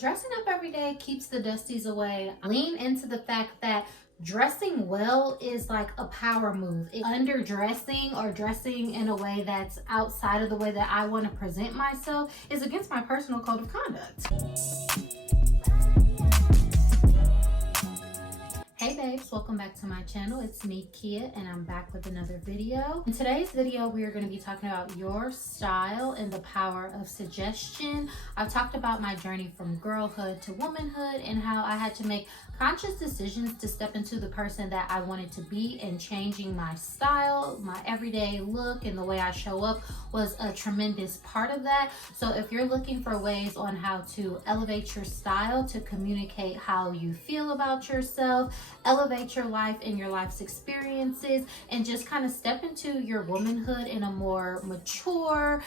Dressing up every day keeps the dusties away. Lean into the fact that dressing well is like a power move. Underdressing or dressing in a way that's outside of the way that I want to present myself is against my personal code of conduct. Hey babes, welcome back to my channel. It's me, Kia, and I'm back with another video. In today's video, we are going to be talking about your style and the power of suggestion. I've talked about my journey from girlhood to womanhood and how I had to make conscious decisions to step into the person that I wanted to be, and changing my style, my everyday look, and the way I show up was a tremendous part of that. So if you're looking for ways on how to elevate your style to communicate how you feel about yourself, elevate your life and your life's experiences, and just kind of step into your womanhood in a more mature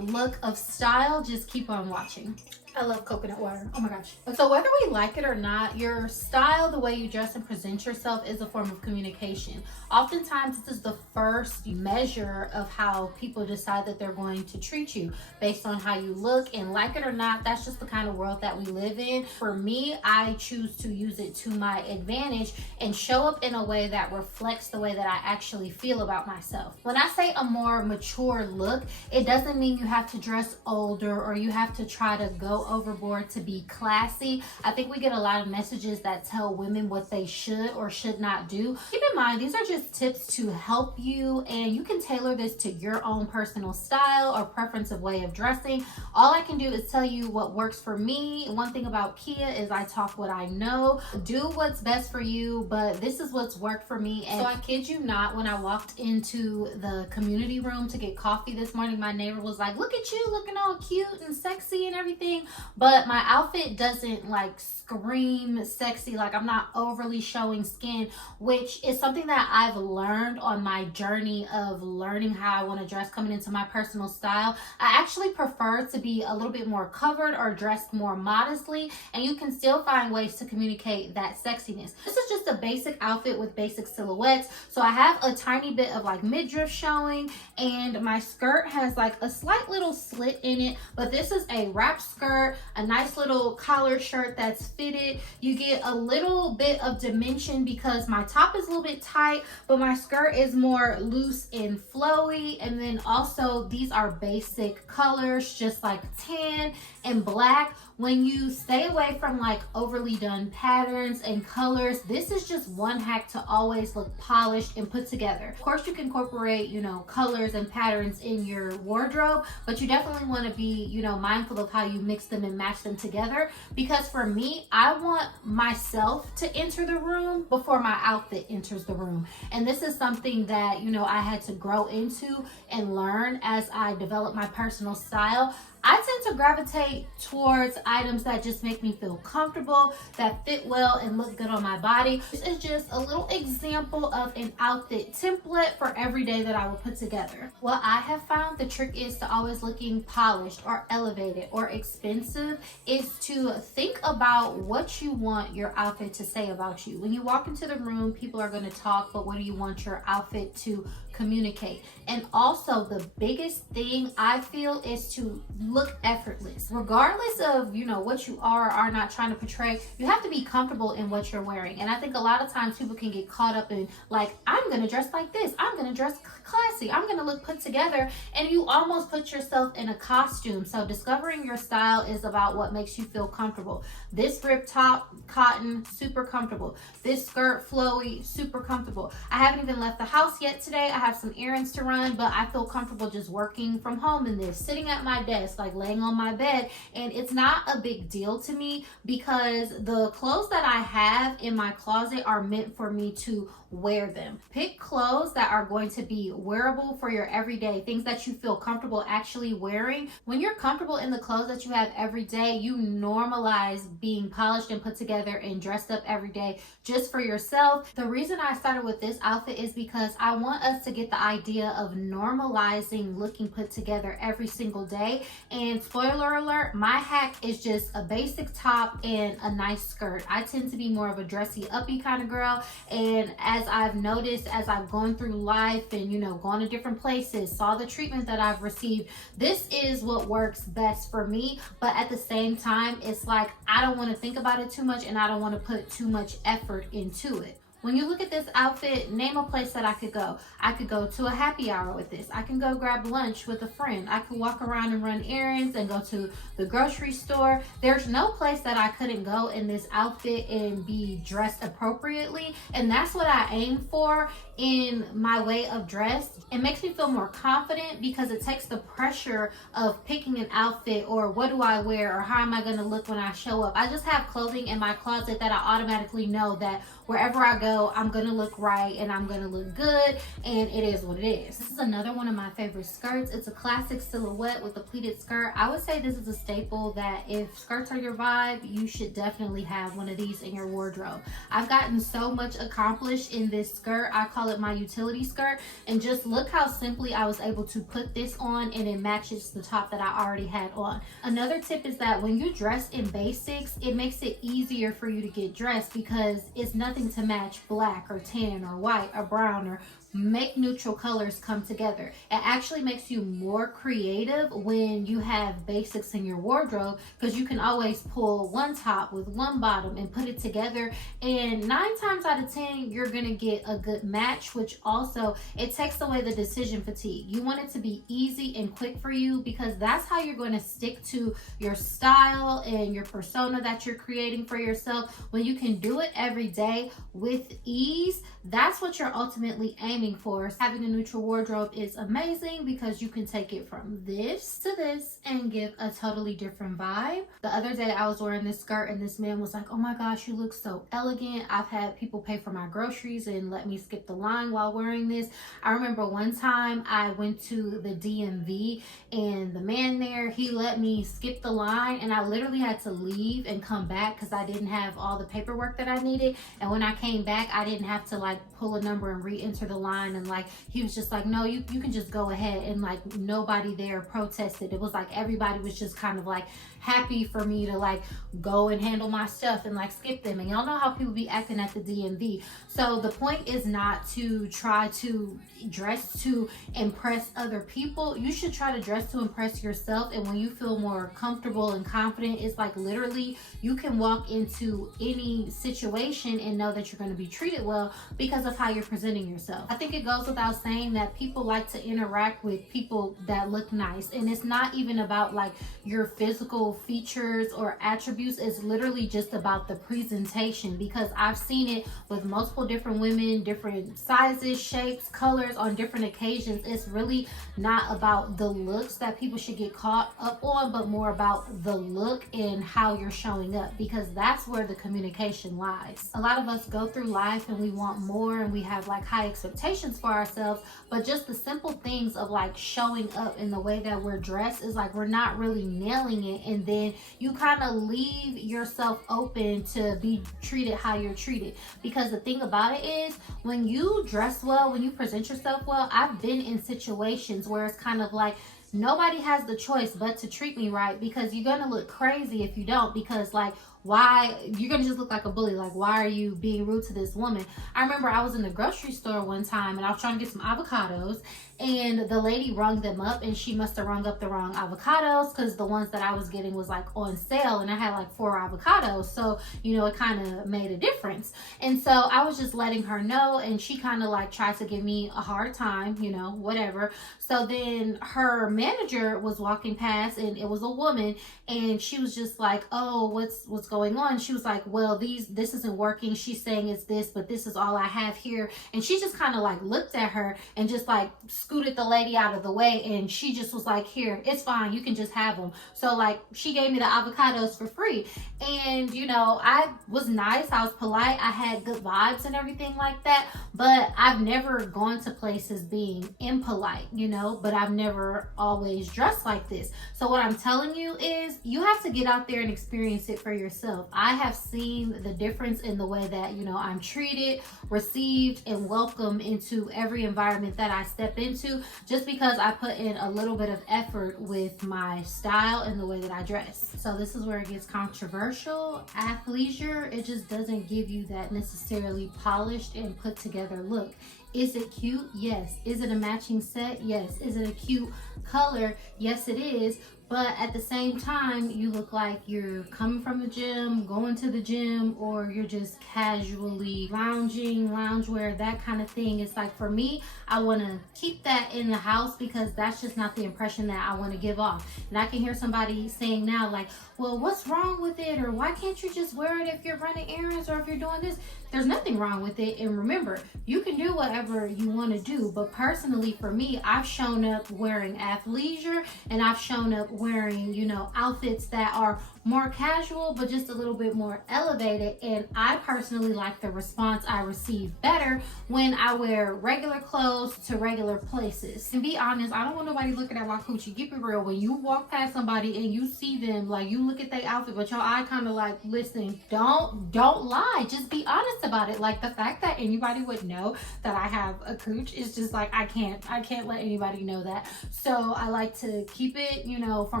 look of style, just keep on watching. I love coconut water. Oh my gosh. So whether we like it or not, your style, the way you dress and present yourself, is a form of communication. Oftentimes, this is the first measure of how people decide that they're going to treat you based on how you look. And like it or not, that's just the kind of world that we live in. For me, I choose to use it to my advantage and show up in a way that reflects the way that I actually feel about myself. When I say a more mature look, it doesn't mean you have to dress older or you have to try to go overboard to be classy. I think we get a lot of messages that tell women what they should or should not do. Keep in mind, these are just tips to help you, and you can tailor this to your own personal style or preference of way of dressing. All I can do is tell you what works for me. One thing about Kia is I talk what I know. Do what's best for you, but this is what's worked for me. And so I kid you not, when I walked into the community room to get coffee this morning, my neighbor was like, "Look at you looking all cute and sexy and everything." But my outfit doesn't like scream sexy. Like, I'm not overly showing skin, which is something that I've learned on my journey of learning how I want to dress coming into my personal style. I actually prefer to be a little bit more covered or dressed more modestly, and you can still find ways to communicate that sexiness. This is just a basic outfit with basic silhouettes. So I have a tiny bit of like midriff showing, and my skirt has like a slight little slit in it, but this is a wrap skirt, a nice little collar shirt that's fitted. You get a little bit of dimension because my top is a little bit tight, but my skirt is more loose and flowy. And then also, these are basic colors, just like tan and black. When you stay away from like overly done patterns and colors, this is just one hack to always look polished and put together. Of course, you can incorporate, colors and patterns in your wardrobe, but you definitely want to be, mindful of how you mix them and match them together. Because for me, I want myself to enter the room before my outfit enters the room. And this is something that, I had to grow into and learn as I develop my personal style. I tend to gravitate towards items that just make me feel comfortable, that fit well and look good on my body. This is just a little example of an outfit template for every day that I will put together. What I have found the trick is to always looking polished or elevated or expensive is to think about what you want your outfit to say about you. When you walk into the room, people are going to talk, but what do you want your outfit to communicate? And also, the biggest thing I feel is to look effortless. Regardless of, what you are or are not trying to portray, you have to be comfortable in what you're wearing. And I think a lot of times people can get caught up in like, I'm going to dress like this, I'm going to dress classy, I'm going to look put together, and you almost put yourself in a costume. So discovering your style is about what makes you feel comfortable. This ripped top, cotton, super comfortable. This skirt, flowy, super comfortable. I haven't even left the house yet today. I have some errands to run, but I feel comfortable just working from home in this, sitting at my desk, like laying on my bed. And it's not a big deal to me because the clothes that I have in my closet are meant for me to wear them. Pick clothes that are going to be wearable for your everyday, things that you feel comfortable actually wearing. When you're comfortable in the clothes that you have every day, you normalize being polished and put together and dressed up every day just for yourself. The reason I started with this outfit is because I want us to get the idea of normalizing looking put together every single day. And spoiler alert, my hack is just a basic top and a nice skirt. I tend to be more of a dressy, uppy kind of girl, and as I've noticed, as I've gone through life and, you know, gone to different places, saw the treatment that I've received, this is what works best for me. But at the same time, it's like I don't want to think about it too much, and I don't want to put too much effort into it. When you look at this outfit, name a place that I could go. I could go to a happy hour with this. I can go grab lunch with a friend. I could walk around and run errands and go to the grocery store. There's no place that I couldn't go in this outfit and be dressed appropriately. And that's what I aim for in my way of dress. It makes me feel more confident because it takes the pressure of picking an outfit or what do I wear or how am I going to look when I show up. I just have clothing in my closet that I automatically know that wherever I go, I'm gonna look right and I'm gonna look good, and it is what it is. This is another one of my favorite skirts. It's a classic silhouette with a pleated skirt. I would say this is a staple that if skirts are your vibe, you should definitely have one of these in your wardrobe. I've gotten so much accomplished in this skirt. I call it my utility skirt, and just look how simply I was able to put this on and it matches the top that I already had on. Another tip is that when you dress in basics, it makes it easier for you to get dressed because it's nothing to match black or tan or white or brown or make neutral colors come together. It actually makes you more creative when you have basics in your wardrobe because you can always pull one top with one bottom and put it together, and 9 times out of 10 you're gonna get a good match, which also it takes away the decision fatigue. You want it to be easy and quick for you because that's how you're going to stick to your style and your persona that you're creating for yourself. When you can do it every day with ease, that's what you're ultimately aiming for. Having a neutral wardrobe is amazing because you can take it from this to this and give a totally different vibe. The other day I was wearing this skirt and this man was like, oh my gosh, you look so elegant. I've had people pay for my groceries and let me skip the line while wearing this. I remember one time I went to the DMV and the man there, he let me skip the line, and I literally had to leave and come back because I didn't have all the paperwork that I needed. And when I came back, I didn't have to like pull a number and re-enter the line, and like he was just like, no, you can just go ahead, and like nobody there protested. It was like everybody was just kind of like happy for me to like go and handle my stuff and like skip them. And y'all know how people be acting at the DMV. So the point is not to try to dress to impress other people. You should try to dress to impress yourself. And when you feel more comfortable and confident, it's like literally you can walk into any situation and know that you're going to be treated well because of how you're presenting yourself. I think it goes without saying that people like to interact with people that look nice, and it's not even about like your physical features or attributes. It's literally just about the presentation, because I've seen it with multiple different women, different sizes, shapes, colors on different occasions. It's really not about the looks that people should get caught up on, but more about the look and how you're showing up, because that's where the communication lies. A lot of us go through life and we want more and we have like high expectations for ourselves, but just the simple things of like showing up in the way that we're dressed is like we're not really nailing it, and then you kind of leave yourself open to be treated how you're treated. Because the thing about it is, when you dress well, when you present yourself well, I've been in situations where it's kind of like nobody has the choice but to treat me right, because you're gonna look crazy if you don't, because like, why, you're gonna just look like a bully. Like, why are you being rude to this woman? I remember I was in the grocery store one time and I was trying to get some avocados, and the lady rung them up, and she must have rung up the wrong avocados because the ones that I was getting was like on sale, and I had like 4 avocados, so you know, it kind of made a difference. And so I was just letting her know, and she kind of like tried to give me a hard time, you know, whatever. So then her manager was walking past, and it was a woman, and she was just like, oh, what's going on? She was like, well, this isn't working. She's saying it's this, but this is all I have here. And she just kind of like looked at her and just like scooted the lady out of the way, and she just was like, here, it's fine, you can just have them. So like, she gave me the avocados for free, and you know, I was nice, I was polite, I had good vibes and everything like that. But I've never gone to places being impolite, you know, but I've never always dressed like this. So what I'm telling you is, you have to get out there and experience it for yourself. myself. I have seen the difference in the way that, you know, I'm treated, received, and welcome into every environment that I step into, just because I put in a little bit of effort with my style and the way that I dress. So this is where it gets controversial. Athleisure, it just doesn't give you that necessarily polished and put together look. Is it cute? Yes. Is it a matching set? Yes. Is it a cute color? Yes, it is. But at the same time, you look like you're coming from the gym, going to the gym, or you're just casually lounging, loungewear, that kind of thing. It's like, for me, I want to keep that in the house because that's just not the impression that I want to give off. And I can hear somebody saying now, like, well, what's wrong with it? Or why can't you just wear it if you're running errands or if you're doing this? There's nothing wrong with it. And remember, you can do whatever you want to do. But personally, for me, I've shown up wearing athleisure, and I've shown up wearing, you know, outfits that are more casual but just a little bit more elevated. And I personally like the response I receive better when I wear regular clothes to regular places. And be honest, I don't want nobody looking at my coochie. Keep it real. When you walk past somebody and you see them, like, you look at their outfit but your eye kind of like, listen, don't lie, just be honest about it. Like, the fact that anybody would know that I have a cooch is just like, I can't let anybody know that. So I like to keep it, you know, for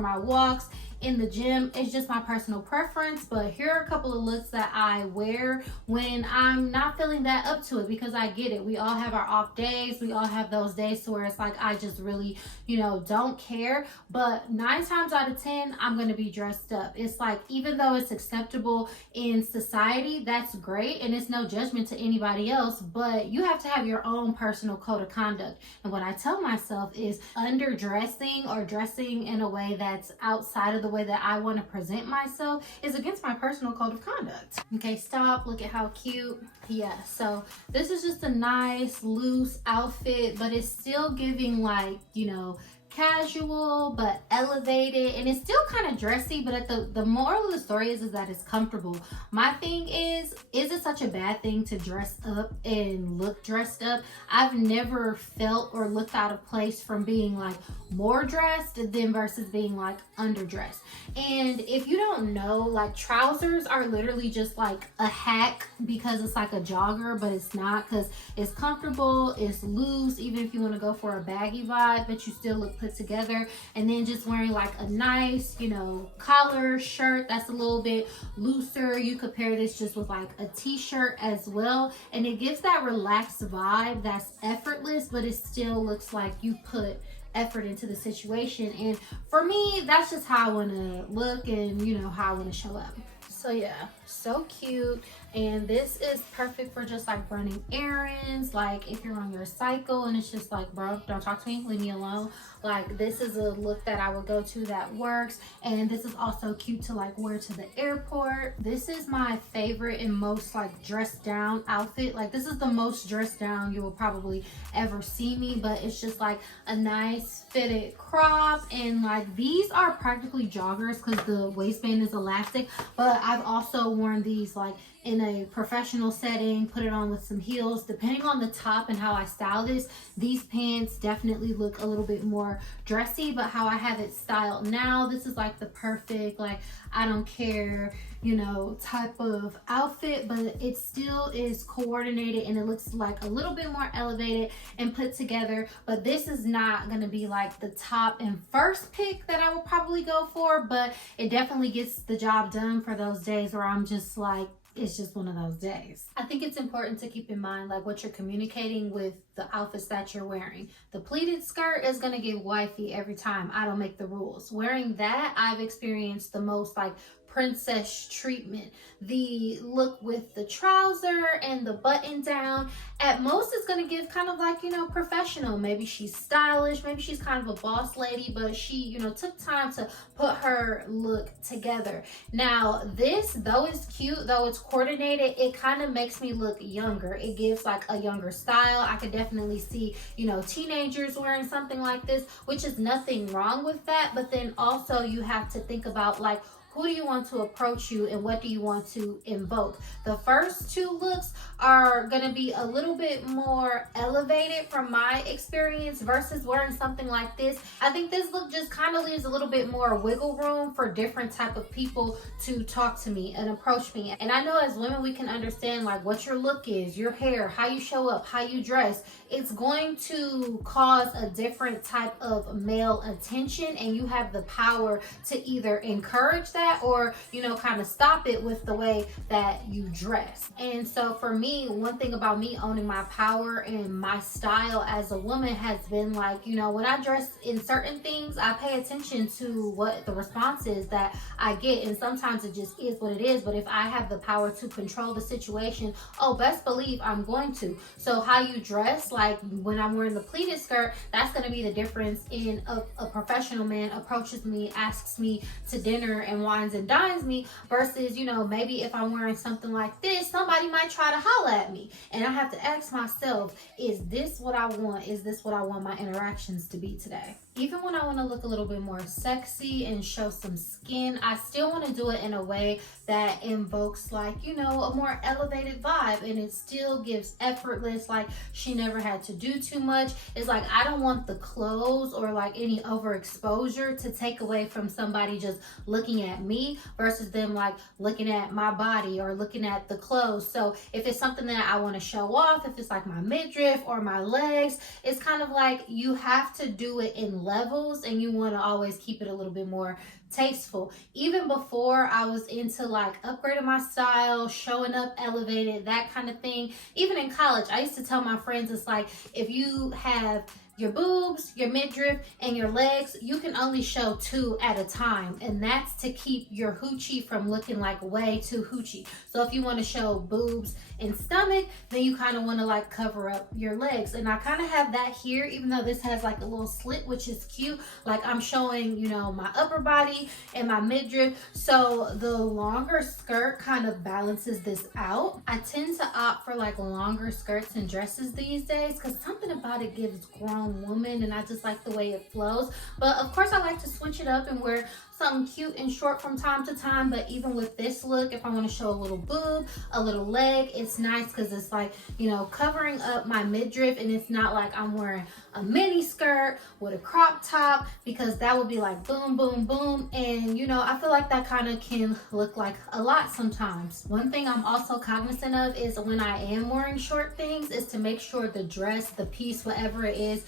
my walks in the gym. It's just my personal preference. But here are a couple of looks that I wear when I'm not feeling that up to it, because I get it. We all have our off days. We all have those days to where it's like, I just really, you know, don't care. But 9 times out of 10, I'm going to be dressed up. It's like, even though it's acceptable in society, that's great. And it's no judgment to anybody else, but you have to have your own personal code of conduct. And what I tell myself is, underdressing or dressing in a way that's outside of the way that I want to present myself is against my personal code of conduct. Okay, stop. Look at how cute. Yeah, so this is just a nice loose outfit, but it's still giving, like, you know, casual but elevated, and it's still kind of dressy. But at the moral of the story is that it's comfortable. My thing is it such a bad thing to dress up and look dressed up? I've never felt or looked out of place from being like more dressed than versus being like underdressed. And if you don't know, like, trousers are literally just like a hack because it's like a jogger, but it's not, because it's comfortable, it's loose, even if you want to go for a baggy vibe, but you still look put together. And then just wearing like a nice, you know, collar shirt that's a little bit looser. You could pair this just with like a t-shirt as well, and it gives that relaxed vibe that's effortless, but it still looks like you put effort into the situation. And for me, that's just how I want to look and, you know, how I want to show up. So yeah, so cute. And this is perfect for just like running errands, like if you're on your cycle and it's just like, bro, don't talk to me, leave me alone. Like, this is a look that I would go to that works. And this is also cute to like wear to the airport. This is my favorite and most like dressed down outfit. Like, this is the most dressed down you will probably ever see me, but it's just like a nice fitted crop. And like, these are practically joggers because the waistband is elastic, but I've also worn these like in a professional setting, put it on with some heels. Depending on the top and how I style this, these pants definitely look a little bit more dressy, but how I have it styled now, this is like the perfect, like, I don't care, you know, type of outfit, but it still is coordinated and it looks like a little bit more elevated and put together. But this is not going to be like the top and first pick that I would probably go for, but it definitely gets the job done for those days where I'm just like, it's just one of those days. I think it's important to keep in mind like what you're communicating with the outfits that you're wearing. The pleated skirt is going to get wifey every time. I don't make the rules. Wearing that, I've experienced the most like princess treatment. The look with the trouser and the button down, at most it's going to give kind of like, you know, professional. Maybe she's stylish, maybe she's kind of a boss lady, but she, you know, took time to put her look together. Now this, though it's cute, though it's coordinated, it kind of makes me look younger. It gives like a younger style. I could definitely see, you know, teenagers wearing something like this, which is nothing wrong with that. But then also you have to think about like, who do you want to approach you and what do you want to invoke. The first two looks are going to be a little bit more elevated from my experience versus wearing something like this. I think this look just kind of leaves a little bit more wiggle room for different type of people to talk to me and approach me. And I know as women we can understand like what your look is, your hair, how you show up, how you dress. It's going to cause a different type of male attention, and you have the power to either encourage that or, you know, kind of stop it with the way that you dress. And so for me, one thing about me owning my power and my style as a woman has been like, you know, when I dress in certain things, I pay attention to what the response is that I get. And sometimes it just is what it is. But if I have the power to control the situation, oh, best believe I'm going to. So how you dress, like when I'm wearing the pleated skirt, that's going to be the difference in a professional man approaches me, asks me to dinner and wines and dines me versus, you know, maybe if I'm wearing something like this, somebody might try to holler at me. And I have to ask myself, is this what I want? Is this what I want my interactions to be today? Even when I want to look a little bit more sexy and show some skin, I still want to do it in a way that invokes like, you know, a more elevated vibe, and it still gives effortless, like she never had to do too much. It's like I don't want the clothes or like any overexposure to take away from somebody just looking at me versus them like looking at my body or looking at the clothes. So if it's something that I want to show off, if it's like my midriff or my legs, it's kind of like you have to do it in levels, and you want to always keep it a little bit more tasteful. Even before I was into like upgrading my style, showing up elevated, that kind of thing. Even in college, I used to tell my friends, it's like if you have your boobs, your midriff, and your legs, you can only show 2 at a time. And that's to keep your hoochie from looking like way too hoochie. So if you want to show boobs and stomach, then you kind of want to like cover up your legs. And I kind of have that here, even though this has like a little slit, which is cute. Like I'm showing, you know, my upper body and my midriff. So the longer skirt kind of balances this out. I tend to opt for like longer skirts and dresses these days because something about it gives grown woman, and I just like the way it flows. But of course I like to switch it up and wear something cute and short from time to time. But even with this look, if I want to show a little boob, a little leg, it's nice because it's like, you know, covering up my midriff, and it's not like I'm wearing a mini skirt with a crop top, because that would be like boom boom boom, and you know, I feel like that kind of can look like a lot sometimes. One thing I'm also cognizant of is when I am wearing short things is to make sure the dress, the piece, whatever it is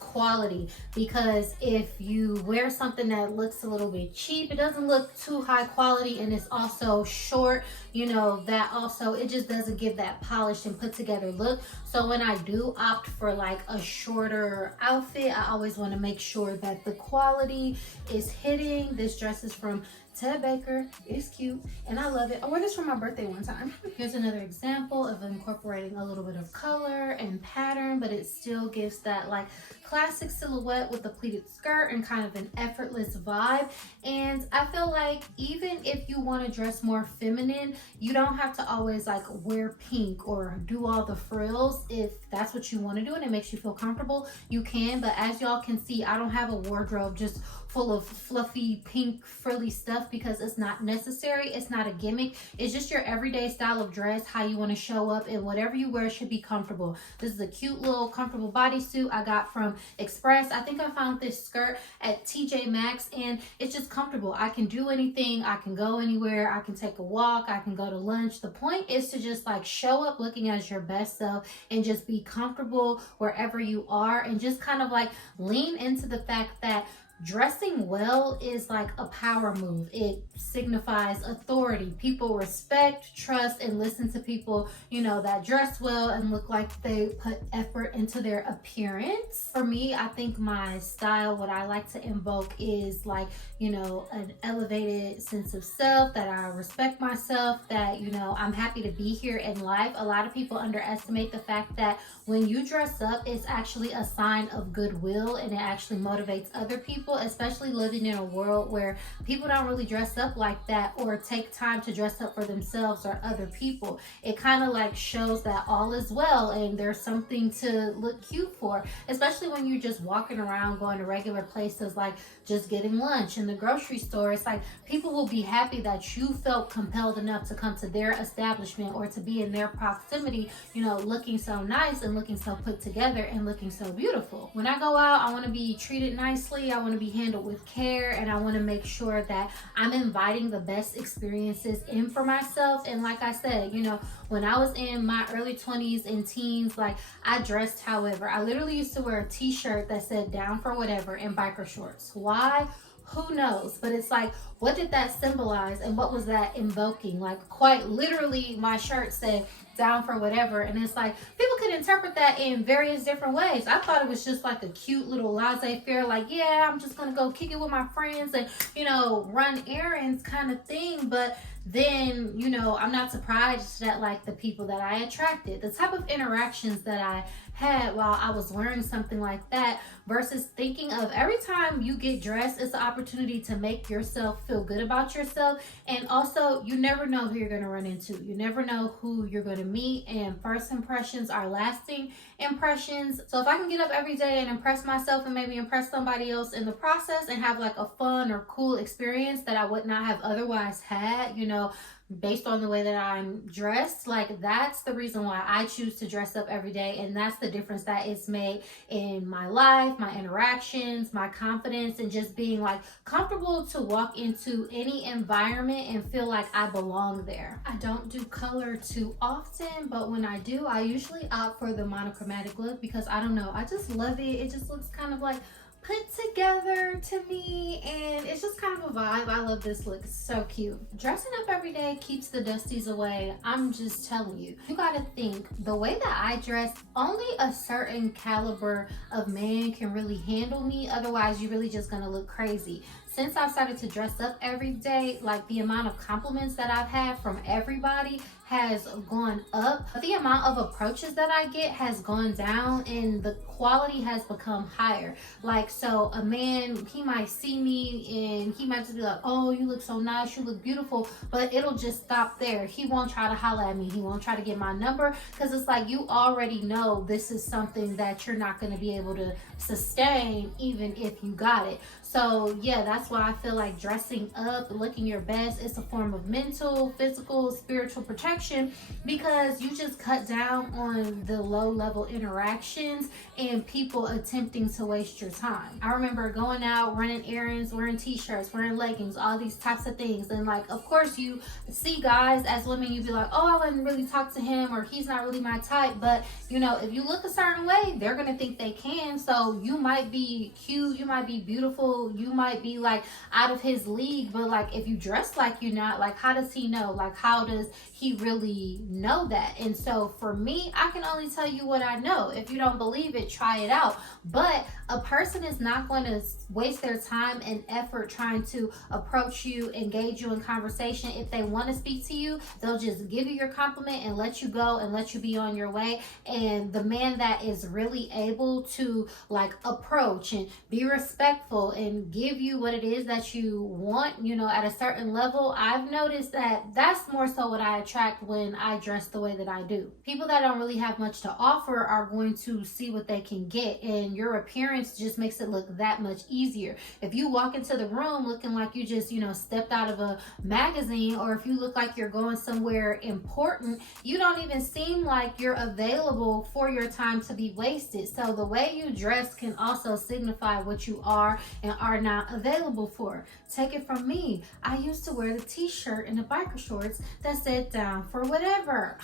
quality. Because if you wear something that looks a little bit cheap, it doesn't look too high quality, and it's also short, you know, that also, it just doesn't give that polished and put together look. So when I do opt for like a shorter outfit, I always want to make sure that the quality is hitting. This dress is from Ted Baker. It's cute and I love it. I wore this for my birthday one time. Here's another example of incorporating a little bit of color and pattern, but it still gives that like classic silhouette with a pleated skirt and kind of an effortless vibe. And I feel like even if you want to dress more feminine, you don't have to always like wear pink or do all the frills. If that's what you want to do and it makes you feel comfortable, you can. But as y'all can see, I don't have a wardrobe just full of fluffy pink frilly stuff because it's not necessary. It's not a gimmick. It's just your everyday style of dress, how you want to show up, and whatever you wear should be comfortable. This is a cute little comfortable bodysuit I got from Express. I think I found this skirt at TJ Maxx and it's just comfortable. I can do anything. I can go anywhere. I can take a walk. I can go to lunch. The point is to just like show up looking as your best self and just be comfortable wherever you are, and just kind of like lean into the fact that dressing well is like a power move. It signifies authority. People respect, trust, and listen to people, you know, that dress well and look like they put effort into their appearance. For me, I think my style, what I like to invoke is like, you know, an elevated sense of self, that I respect myself, that, you know, I'm happy to be here in life. A lot of people underestimate the fact that when you dress up, it's actually a sign of goodwill and it actually motivates other people. people, especially living in a world where people don't really dress up like that or take time to dress up for themselves or other people. It kind of like shows that all is well and there's something to look cute for, especially when you're just walking around going to regular places, like just getting lunch in the grocery store. It's like people will be happy that you felt compelled enough to come to their establishment or to be in their proximity, you know, looking so nice and looking so put together and looking so beautiful. When I go out, I want to be treated nicely, I want to be handled with care, and I want to make sure that I'm inviting the best experiences in for myself. And like I said, you know, when I was in my early 20s and teens, like I dressed however. I literally used to wear a t-shirt that said "down for whatever" and biker shorts. Why? Who knows? But it's like, what did that symbolize and what was that invoking? Like quite literally my shirt said "down for whatever," and it's like people could interpret that in various different ways. I thought it was just like a cute little laissez-faire, like, yeah, I'm just gonna go kick it with my friends and, you know, run errands kind of thing. But then, you know, I'm not surprised that like the people that I attracted, the type of interactions that I had while I was wearing something like that, versus thinking of every time you get dressed, it's an opportunity to make yourself feel good about yourself. And also, you never know who you're going to run into. You never know who you're going to meet, and first impressions are lasting impressions. So if I can get up every day and impress myself and maybe impress somebody else in the process and have like a fun or cool experience that I would not have otherwise had, you know, based on the way that I'm dressed, like that's the reason why I choose to dress up every day. And that's the difference that it's made in my life, my interactions, my confidence, and just being like comfortable to walk into any environment and feel like I belong there. I don't do color too often, but when I do, I usually opt for the monochromatic look because I don't know, I just love it. It just looks kind of like put together to me, and it's just kind of a vibe. I love this look. It's so cute. Dressing up every day keeps the dusties away. I'm just telling you. You gotta think, the way that I dress, only a certain caliber of man can really handle me. Otherwise, you're really just gonna look crazy. Since I've started to dress up every day, like the amount of compliments that I've had from everybody has gone up. The amount of approaches that I get has gone down, and the quality has become higher. Like, so a man, he might see me and he might just be like, "Oh, you look so nice, you look beautiful," but it'll just stop there. He won't try to holler at me. He won't try to get my number, because it's like, you already know this is something that you're not going to be able to sustain even if you got it. So yeah, that's why I feel like dressing up, looking your best, is a form of mental, physical, spiritual protection, because you just cut down on the low level interactions and people attempting to waste your time. I remember going out, running errands, wearing t-shirts, wearing leggings, all these types of things. And like, of course you see guys as women, you'd be like, "Oh, I wouldn't really talk to him," or "He's not really my type." But you know, if you look a certain way, they're gonna think they can. So you might be cute, you might be beautiful, you might be like out of his league, but like if you dress like you're not, like how does he know? Like how does he really know that? And so for me, I can only tell you what I know. If you don't believe it, try it out. But a person is not going to waste their time and effort trying to approach you, engage you in conversation. If they want to speak to you, they'll just give you your compliment and let you go and let you be on your way. And the man that is really able to like approach and be respectful and give you what it is that you want, you know, at a certain level, I've noticed that that's more so what I attract when I dress the way that I do. People that don't really have much to offer are going to see what they can get, and your appearance just makes it look that much easier. If you walk into the room looking like you just, you know, stepped out of a magazine, or if you look like you're going somewhere important, you don't even seem like you're available for your time to be wasted. So the way you dress can also signify what you are and are not available for. Take it from me. I used to wear the t-shirt and the biker shorts that said "down for whatever."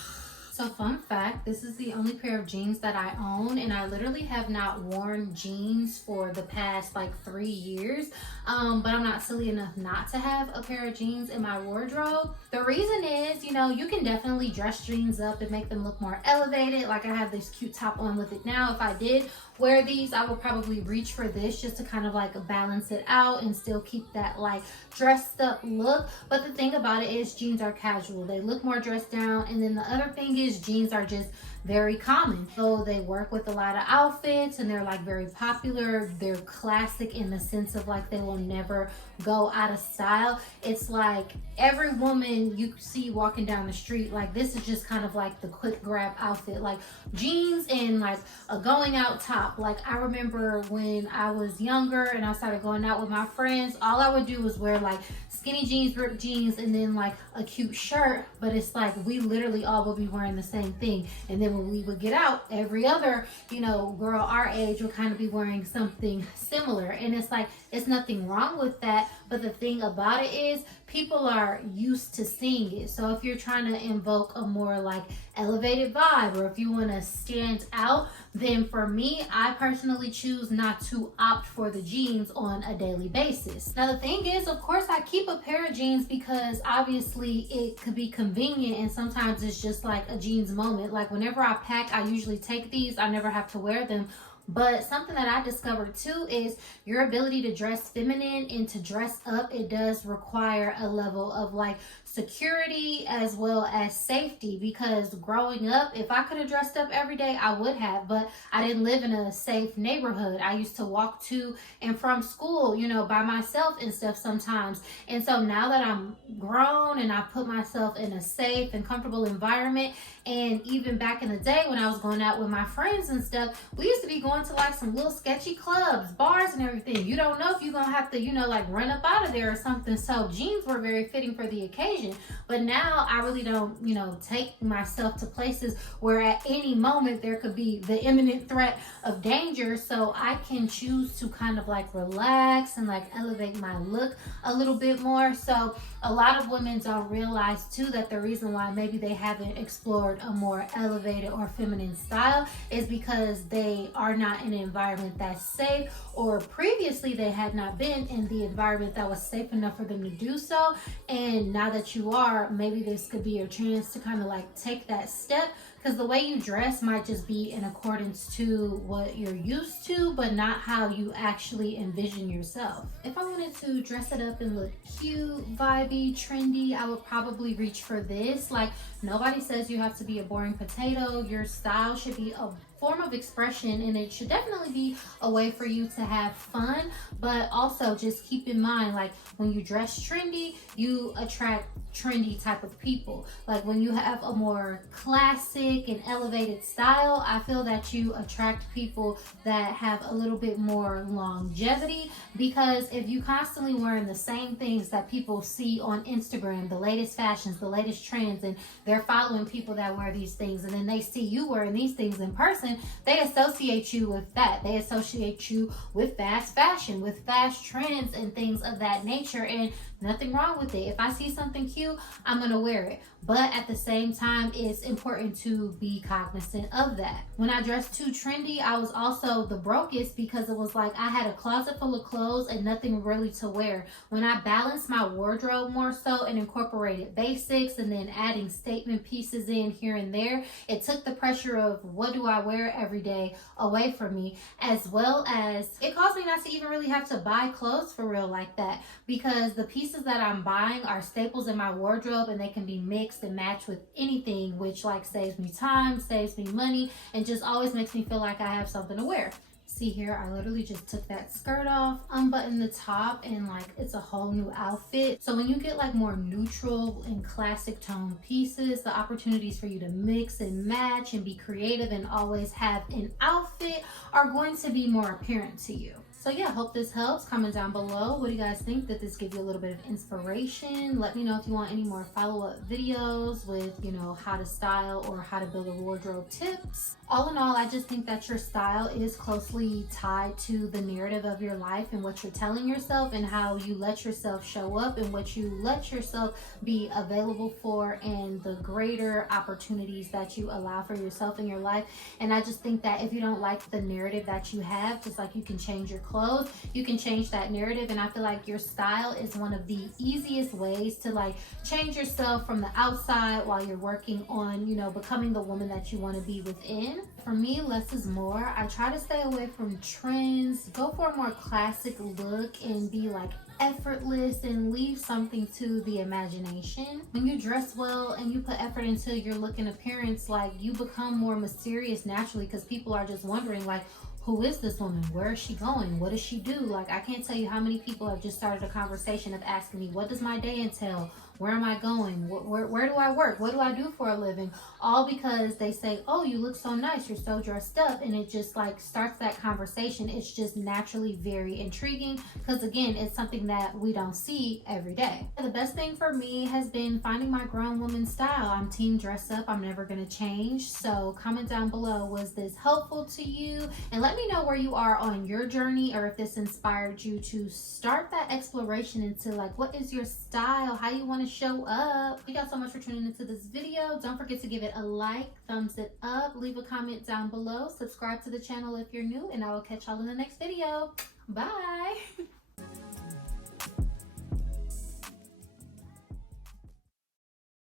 So fun fact, this is the only pair of jeans that I own, and I literally have not worn jeans for the past like 3 years. But I'm not silly enough not to have a pair of jeans in my wardrobe. The reason is, you know, you can definitely dress jeans up and make them look more elevated. Like I have this cute top on with it now. If I did wear these, I would probably reach for this just to kind of like balance it out and still keep that like dressed up look. But the thing about it is jeans are casual. They look more dressed down. And then the other thing is jeans are just very common. So they work with a lot of outfits and they're like very popular. They're classic in the sense of like they will never go out of style. It's like every woman you see walking down the street, like this is just kind of like the quick grab outfit, like jeans and like a going out top. Like I remember when I was younger and I started going out with my friends, all I would do was wear like skinny jeans, ripped jeans, and then like a cute shirt. But it's like we literally all would be wearing the same thing. And then when we would get out, every other, you know, girl our age would kind of be wearing something similar. And it's like, it's nothing wrong with that. But the thing about it is people are used to seeing it. So if you're trying to invoke a more like elevated vibe, or if you want to stand out, then for me, I personally choose not to opt for the jeans on a daily basis. Now the thing is, of course, I keep a pair of jeans because obviously it could be convenient, and sometimes it's just like a jeans moment. Like whenever I pack, I usually take these. I never have to wear them. But something that I discovered too is your ability to dress feminine and to dress up, it does require a level of like security as well as safety, because growing up, if I could have dressed up every day, I would have, but I didn't live in a safe neighborhood. I used to walk to and from school, you know, by myself and stuff sometimes. And so now that I'm grown and I put myself in a safe and comfortable environment, and even back in the day when I was going out with my friends and stuff, we used to be going to like some little sketchy clubs, bars and everything. You don't know if you're gonna have to, you know, like run up out of there or something. So jeans were very fitting for the occasion. But now I really don't, you know, take myself to places where at any moment there could be the imminent threat of danger. So I can choose to kind of like relax and like elevate my look a little bit more. So a lot of women don't realize too that the reason why maybe they haven't explored a more elevated or feminine style is because they are not in an environment that's safe, or previously they had not been in the environment that was safe enough for them to do so. And now that you are, maybe this could be your chance to kind of like take that step, because the way you dress might just be in accordance to what you're used to, but not how you actually envision yourself. If I wanted to dress it up and look cute, vibey, trendy, I would probably reach for this. Like, nobody says you have to be a boring potato. Your style should be a form of expression, and it should definitely be a way for you to have fun. But also just keep in mind, like when you dress trendy, you attract trendy type of people. Like when you have a more classic and elevated style, I feel that you attract people that have a little bit more longevity, because if you constantly wearing the same things that people see on Instagram, the latest fashions, the latest trends, and they're following people that wear these things, and then they see you wearing these things in person, they associate you with that. They associate you with fast fashion, with fast trends and things of that nature. And nothing wrong with it. If I see something cute, I'm gonna wear it. But at the same time, it's important to be cognizant of that. When I dressed too trendy, I was also the brokest, because it was like I had a closet full of clothes and nothing really to wear. When I balanced my wardrobe more so and incorporated basics and then adding statement pieces in here and there, it took the pressure of what do I wear every day away from me, as well as it caused me not to even really have to buy clothes for real like that, because the pieces that I'm buying are staples in my wardrobe, and they can be mixed and matched with anything, which like saves me time, saves me money, and just always makes me feel like I have something to wear. See here, I literally just took that skirt off, unbuttoned the top, and like it's a whole new outfit. So when you get like more neutral and classic tone pieces, the opportunities for you to mix and match and be creative and always have an outfit are going to be more apparent to you. So yeah, hope this helps. Comment down below. What do you guys think? Did this give you a little bit of inspiration? Let me know if you want any more follow-up videos with, you know, how to style or how to build a wardrobe tips. All in all, I just think that your style is closely tied to the narrative of your life and what you're telling yourself, and how you let yourself show up and what you let yourself be available for, and the greater opportunities that you allow for yourself in your life. And I just think that if you don't like the narrative that you have, just like you can change your clothes, you can change that narrative. And I feel like your style is one of the easiest ways to like change yourself from the outside while you're working on, you know, becoming the woman that you want to be within. For me, less is more. I try to stay away from trends, go for a more classic look, and be like effortless and leave something to the imagination. When you dress well and you put effort into your look and appearance, like, you become more mysterious naturally, because people are just wondering, like, who is this woman? Where is she going? What does she do? Like, I can't tell you how many people have just started a conversation of asking me, what does my day entail? Where am I going? Where do I work? What do I do for a living? All because they say, oh, you look so nice, you're so dressed up. And it just like starts that conversation. It's just naturally very intriguing, because again, it's something that we don't see every day. The best thing for me has been finding my grown woman style. I'm team dress up. I'm never going to change. So comment down below, was this helpful to you? And let me know where you are on your journey, or if this inspired you to start that exploration into like, what is your style? How you want to show up? Thank y'all so much for tuning into this video. Don't forget to give it a like, thumbs it up, leave a comment down below, subscribe to the channel if you're new, and I will catch y'all in the next video. Bye.